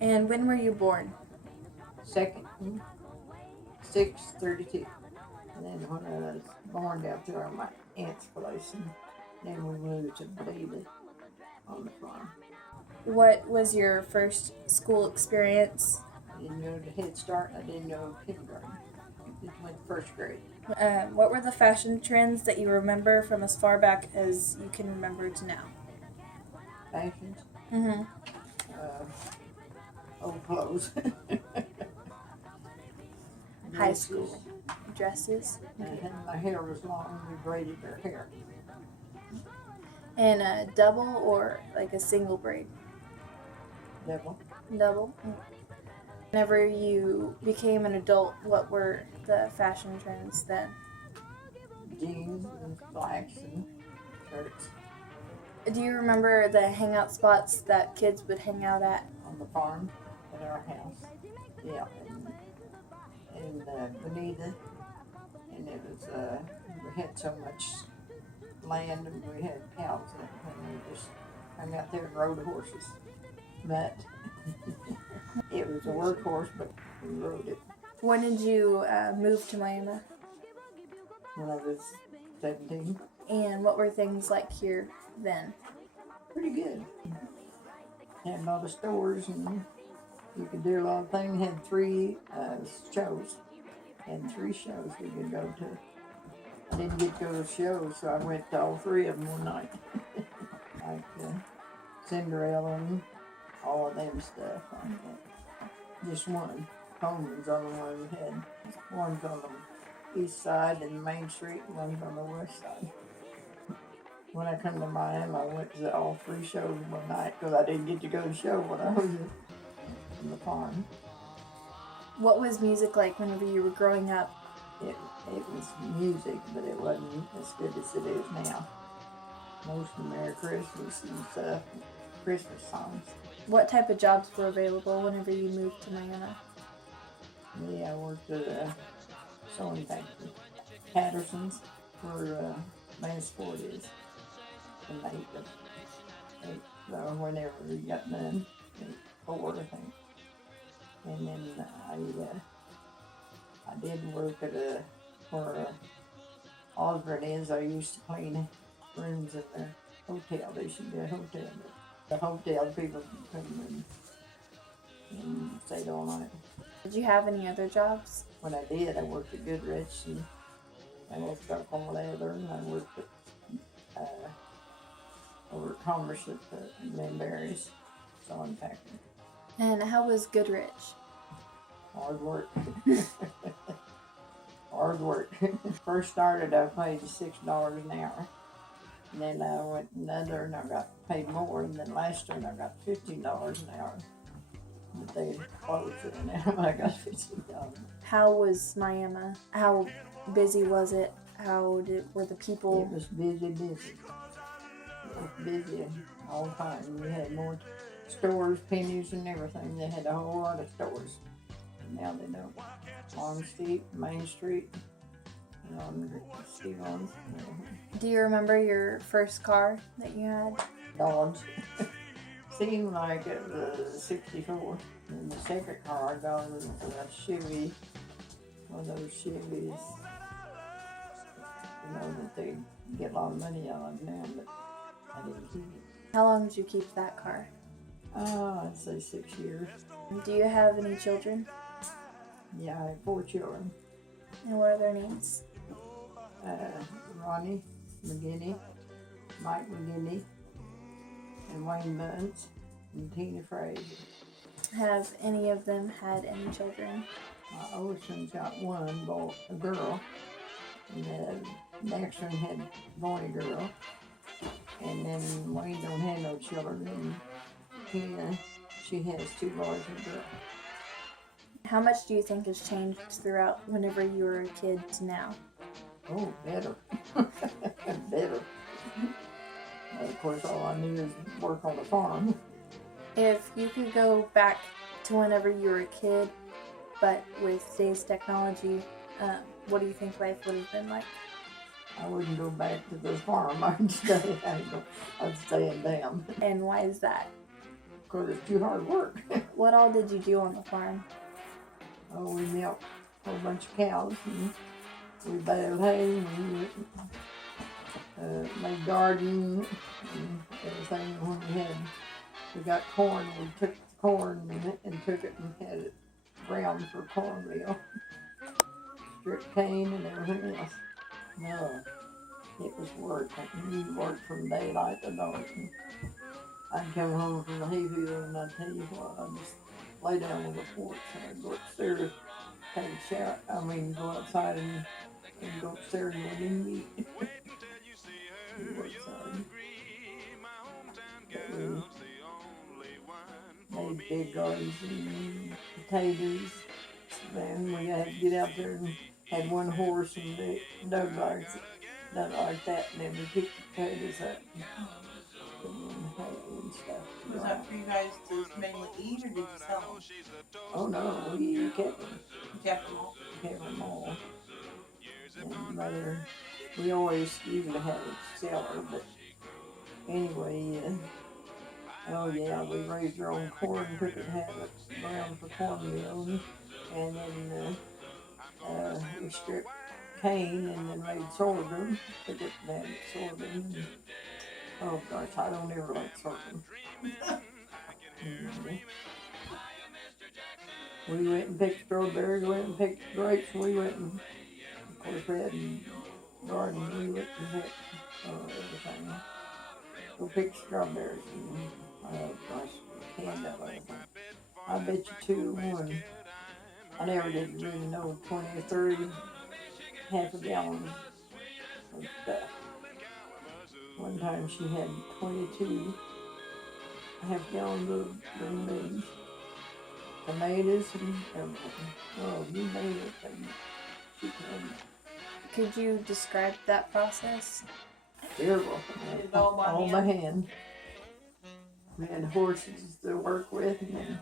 And when were you born? Second, 6:32. And then when I was born down to my aunt's place, and then we moved to Belida on the farm. What was your first school experience? I didn't go to Head Start. I didn't go to kindergarten. Just went to first grade. What were the fashion trends that you remember from as far back as you can remember to now? Fashions, Mm-hmm. old clothes. High school dresses. And my hair was long. We braided her hair. And a double or like a single braid? Double. Double. Whenever you became an adult, what were the fashion trends then? Jeans and slacks and shirts. Do you remember the hangout spots that kids would hang out at? On the farm at our house. Yeah. And Bonita. And it was, we had so much land and we had cows and we just hung out there and rode the horses. But it was a workhorse, but we rode it. When did you move to Miami? When I was 17. And what were things like here then? Pretty good. Had a lot of stores and you could do a lot of things. Had 3 shows. Had 3 shows we could go to. I didn't get to go to shows, so I went to all 3 of them one night. Like Cinderella and all of them stuff like that. Just one. Coleman's on the one we had. One's on the east side and Main Street, and one's on the west side. When I come to Miami, I went to all 3 shows one night because I didn't get to go to the show when I was in the farm. What was music like whenever you were growing up? It was music, but it wasn't as good as it is now. Most of Merry Christmas and stuff, Christmas songs. What type of jobs were available whenever you moved to Miami? Yeah, I worked at a sewing factory. Patterson's, where Man's Ford is. And whenever we got done, 4, I think. And then I did work at where Osborne is. I used to clean rooms at the hotel. They should be a hotel. The hotel people come and stayed all night. Did you have any other jobs? When I did, I worked at Goodrich and I worked at Opal and I worked at over at Commerce at Manberry's sewing factory. And how was Goodrich? Hard work. Hard work. First started, I paid $6 an hour. And then I went another and I got paid more. And then last year I got $15 an hour. But they closed it now. I got $15. How was Miami? How busy was it? Were the people? It was busy. It was busy all the time. We had more stores, pennies, and everything. They had a whole lot of stores. And now they don't. On Street, Main Street, and on Stevens. Do you remember your first car that you had? Dodge. Seemed like it was a 64. And the second car I got was a Chevy. One of those Chevys. That they get a lot of money out of now, but I didn't keep it. How long did you keep that car? I'd say 6 years. Do you have any children? Yeah, I have 4 children. And what are their names? Ronnie McGinney, Mike McGinney, and Wayne Bunce, and Tina Fraser. Have any of them had any children? My oldest one's got one boy, a girl, and the next one had a boy and girl, and then Wayne don't have no children, and Tina, she has 2 boys and a girl. How much do you think has changed throughout whenever you were a kid to now? Oh, better. Better. Of course, all I knew is work on the farm. If you could go back to whenever you were a kid, but with today's technology, what do you think life would have been like? I wouldn't go back to the farm. I'd stay in town. And why is that? Because it's too hard work. What all did you do on the farm? Oh, we milked a whole bunch of cows, and we baled hay, and we made garden, and everything. When we got corn, we took corn and took it and had it ground for cornmeal, stripped cane and everything else. No, it was work. You worked from daylight to dark. And I'd come home from the hayfield, and I'd tell you what, I'd just lay down on the porch, and I'd go upstairs, take a shower. Go outside and go upstairs and let him eat. He works hard. But we made big gardens and potatoes. Then we had to get out there and had one horse and dug like that, and then we picked the potatoes up and stuff. Was that for you guys to mainly eat, or did you sell them? Oh no, we kept them. You kept them all? Kept them all. And Mother, we always usually had a cellar, but anyway, oh yeah, we raised our own corn, took it, had it ground for cornmeal, and then we stripped cane and then made sorghum, took it and had sorghum. And, oh gosh, I don't ever like sorghum. We went and picked strawberries, went and picked grapes, we went and, of course, we had a garden, we went and picked everything. Go pick strawberries and, oh gosh, canned up everything. I bet you 2 to 1. I never did really know 20 or 30 half a gallon of stuff. One time she had 22 half gallons of green beans, tomatoes, and everything. Oh, you made it, and she could. Could you describe that process? Terrible. Did it all by hand. We had horses to work with, and then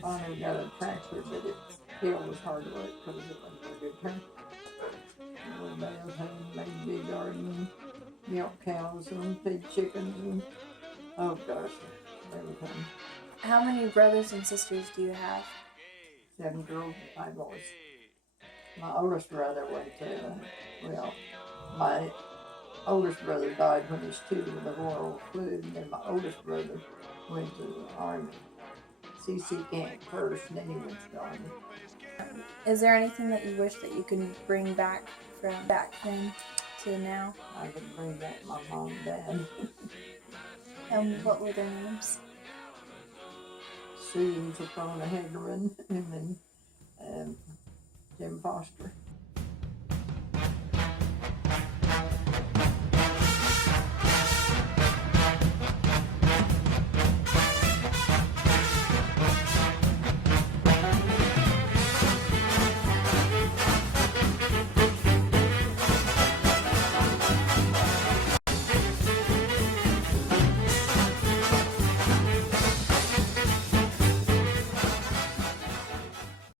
finally got a tractor, but it still was hard to work because it wasn't a good tractor. We baled hay, made big garden, milk cows, and feed chickens, and oh gosh, everything. How many brothers and sisters do you have? 7 girls and 5 boys. My oldest brother went to, my oldest brother died when he was 2 with a royal flu, and then my oldest brother went to the Army. CC camp first, and then he went to the Army. Is there anything that you wish that you could bring back from back then to now? I could bring back my mom and dad. What were their names? Sue and Soprano Hagerman, and then Jim Foster.